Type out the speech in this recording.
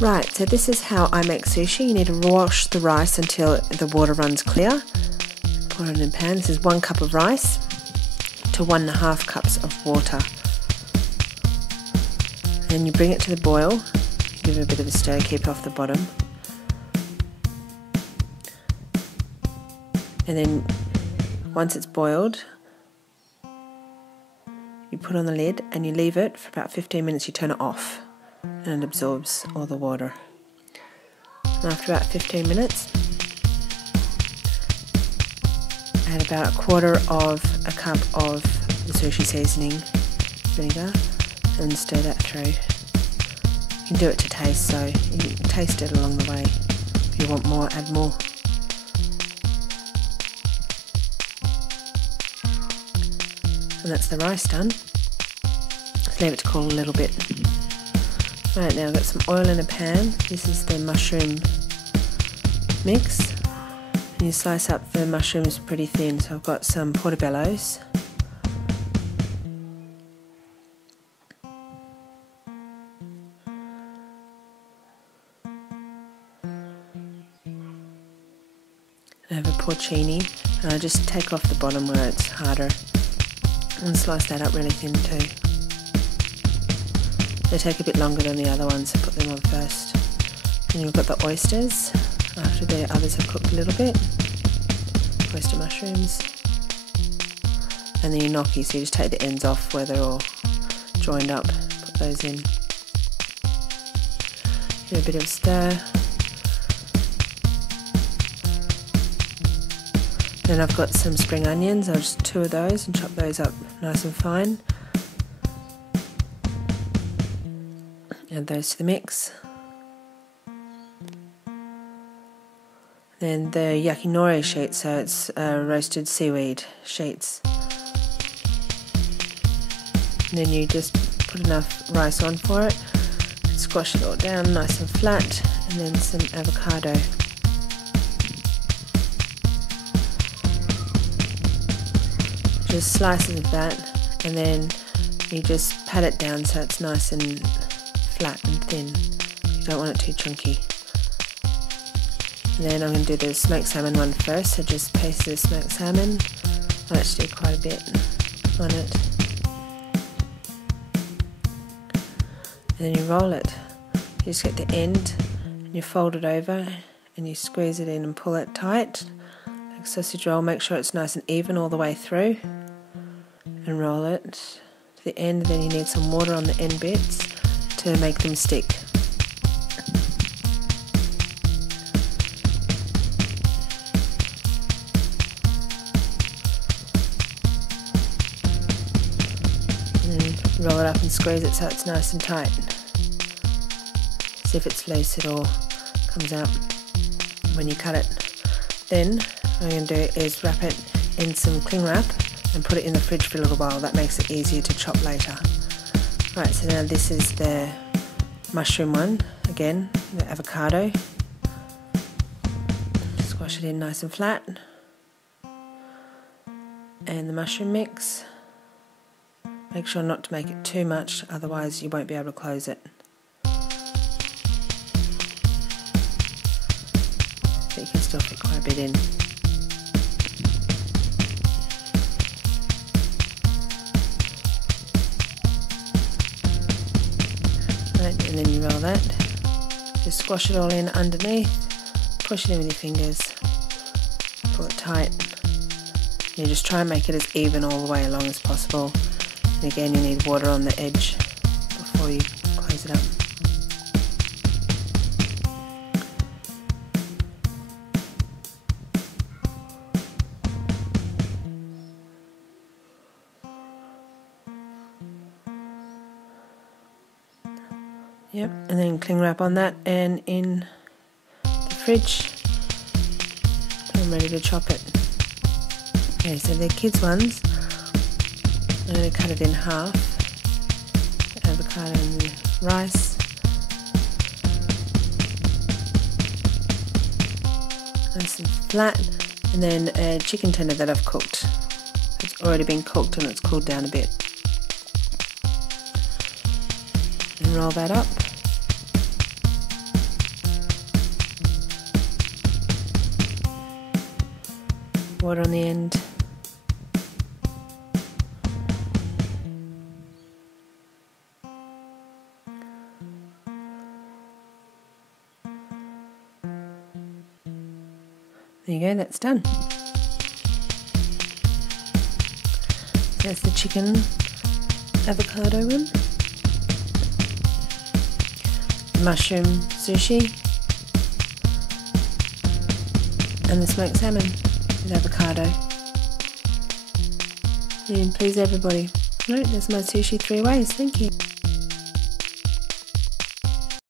Right, so this is how I make sushi. You need to wash the rice until the water runs clear. Put it in a pan. This is 1 cup of rice to 1.5 cups of water. Then you bring it to the boil, give it a bit of a stir, keep it off the bottom. And then once it's boiled, you put on the lid and you leave it for about 15 minutes. You turn it off and it absorbs all the water. And after about 15 minutes, add about 1/4 cup of the sushi seasoning vinegar and stir that through. You can do it to taste, so you can taste it along the way. If you want more, add more. And that's the rice done. Just leave it to cool a little bit. Right, now I've got some oil in a pan. This is the mushroom mix. And you slice up the mushrooms pretty thin. So I've got some portobellos. I have a porcini, and I just take off the bottom where it's harder and slice that up really thin too. They take a bit longer than the other ones, so put them on first. And you've got the oysters, after the others have cooked a little bit. Oyster mushrooms. And the gnocchi, so you just take the ends off where they're all joined up, put those in. Give it a bit of a stir. Then I've got some spring onions, I'll just 2 of those and chop those up nice and fine. Add those to the mix. Then the yakinori sheets, so it's roasted seaweed sheets. And then you just put enough rice on for it, squash it all down nice and flat, and then some avocado. Just slices of that, and then you just pat it down so it's nice and flat and thin. You don't want it too chunky. And then I'm going to do the smoked salmon one first, so just paste the smoked salmon. I actually do quite a bit on it. And then you roll it. You just get the end and you fold it over and you squeeze it in and pull it tight. Like a sausage roll, make sure it's nice and even all the way through. And roll it to the end, and then you need some water on the end bits to make them stick. And roll it up and squeeze it so it's nice and tight. See if it's loose, it all comes out when you cut it. Then what I'm going to do is wrap it in some cling wrap and put it in the fridge for a little while. That makes it easier to chop later. Right, so now this is the mushroom one, again, the avocado. Squash it in nice and flat. And the mushroom mix. Make sure not to make it too much, otherwise you won't be able to close it. But you can still fit quite a bit in. And then you roll that, just squash it all in underneath, push it in with your fingers, pull it tight. You just try and make it as even all the way along as possible. And again, you need water on the edge before you close it up. Yep, and then cling wrap on that and in the fridge. I'm ready to chop it. Okay, so the kids' ones, I'm going to cut it in half. The avocado and the rice. Nice and flat. And then a chicken tender that I've cooked. It's already been cooked and it's cooled down a bit. And roll that up. water on the end. There you go, that's done. There's the chicken avocado one. Mushroom sushi. And the smoked salmon with avocado. And please everybody. Right, there's my sushi 3 ways. Thank you.